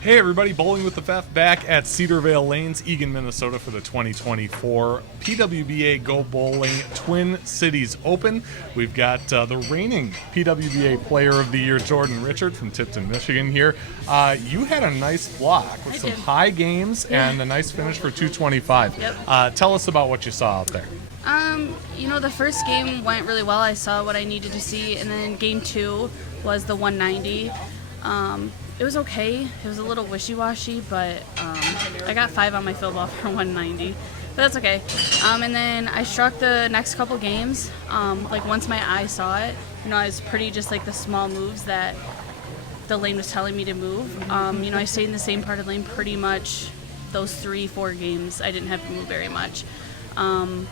Hey everybody, Bowling with the Fef back at Cedarvale Lanes, Eagan, Minnesota for the 2024 PWBA Go Bowling Twin Cities Open. We've got the reigning PWBA Player of the Year, Jordan Richard from Tipton, Michigan here. You had a nice block with some high games and a nice finish for 225. Yep. Tell us about what you saw out there. The first game went really well. I saw what I needed to see, and then game 2 was the 190. It was okay. It was a little wishy-washy, but I got 5 on my field ball for 190. But that's okay. And then I struck the next couple games. Once my eye saw it, I was pretty just like the small moves that the lane was telling me to move. I stayed in the same part of the lane pretty much those 3-4 games. I didn't have to move very much. And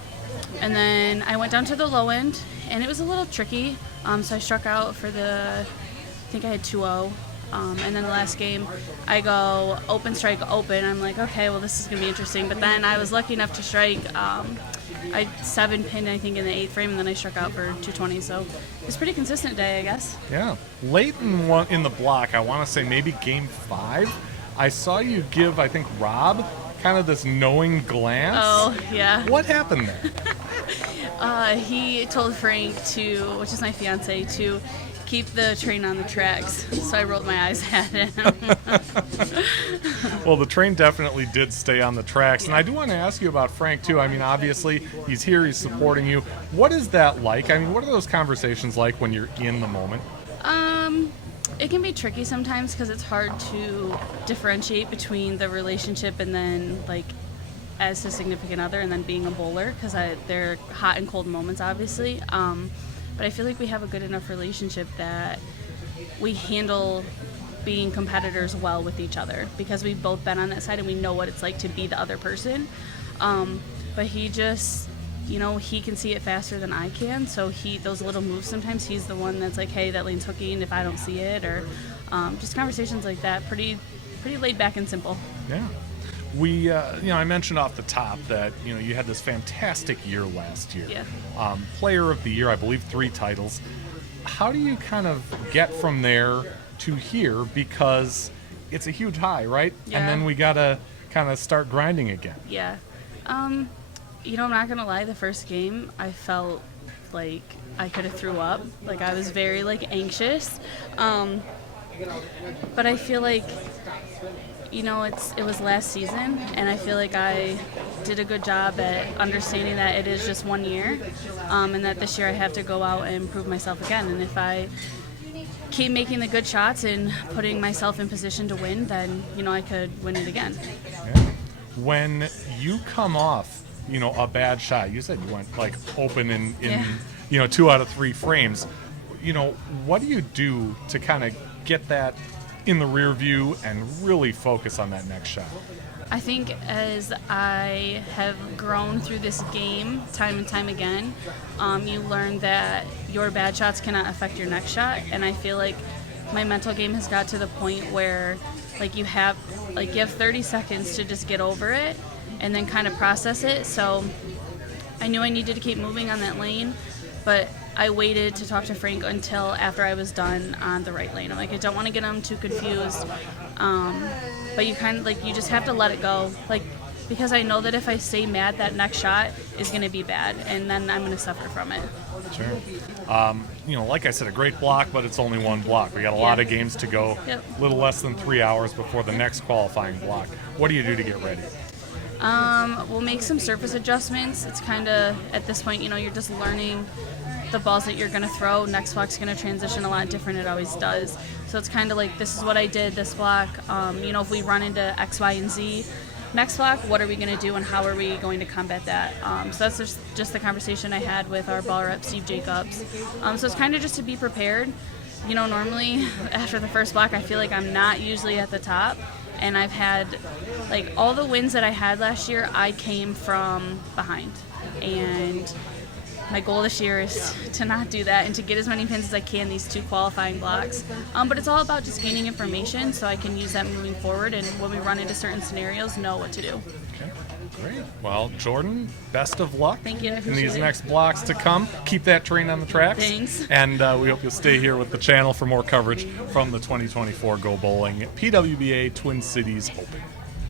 then I went down to the low end, and it was a little tricky. So I struck out for I think I had 2-0. And then the last game, I go open, strike, open. I'm like, okay, well, this is going to be interesting. But then I was lucky enough to strike. I 7-pinned, I think, in the 8th frame, and then I struck out for 220. So it was a pretty consistent day, I guess. Yeah. Late in the block, I want to say maybe game 5, I saw you give, I think, Rob kind of this knowing glance. Oh, yeah. What happened there? He told Frank which is my fiance, to keep the train on the tracks. So I rolled my eyes at him. Well, the train definitely did stay on the tracks. And I do want to ask you about Frank, too. I mean, obviously, he's here, he's supporting you. What is that like? I mean, what are those conversations like when you're in the moment? It can be tricky sometimes because it's hard to differentiate between the relationship and then, as a significant other and then being a bowler, because they're hot and cold moments, obviously. But I feel like we have a good enough relationship that we handle being competitors well with each other because we've both been on that side and we know what it's like to be the other person. But he just, he can see it faster than I can. So those little moves, sometimes he's the one that's like, hey, that lane's hooking if I don't see it, or just conversations like that. Pretty laid back and simple. Yeah. We, I mentioned off the top that, you had this fantastic year last year. Yeah. Player of the Year, I believe 3 titles. How do you kind of get from there to here? Because it's a huge high, right? Yeah. And then we got to kind of start grinding again. Yeah. I'm not going to lie. The first game, I felt like I could have threw up. I was very, anxious. But I feel like it was last season, and I feel like I did a good job at understanding that it is just 1 year, and that this year I have to go out and prove myself again. And if I keep making the good shots and putting myself in position to win, then, I could win it again. Yeah. When you come off, a bad shot, you said you went, open in 2 out of 3 frames. What do you do to kind of get that in the rear view and really focus on that next shot? I think as I have grown through this game time and time again, you learn that your bad shots cannot affect your next shot. And I feel like my mental game has got to the point where you have 30 seconds to just get over it and then kind of process it. So I knew I needed to keep moving on that lane, but I waited to talk to Frank until after I was done on the right lane. I'm like, I don't want to get him too confused. But you kind of you just have to let it go. Because I know that if I stay mad, that next shot is going to be bad, and then I'm going to suffer from it. Sure. Like I said, a great block, but it's only one block. We got a lot of games to go. Yep. A little less than 3 hours before the next qualifying block. What do you do to get ready? We'll make some surface adjustments. It's kind of, at this point, you're just learning the balls that you're going to throw. Next block's going to transition a lot different. It always does. So it's kind of this is what I did this block. If we run into X, Y, and Z, next block, what are we going to do and how are we going to combat that? So that's just the conversation I had with our ball rep, Steve Jacobs. So it's kind of just to be prepared. Normally after the first block, I feel like I'm not usually at the top. And I've had, all the wins that I had last year, I came from behind. And my goal this year is to not do that and to get as many pins as I can these 2 qualifying blocks. But it's all about just gaining information so I can use that moving forward, and when we run into certain scenarios, know what to do. Okay, great. Well, Jordan, best of luck. Thank you. I in appreciate these it. next blocks to come. Keep that train on the tracks. Thanks. And we hope you'll stay here with the channel for more coverage from the 2024 Go Bowling PWBA Twin Cities Open.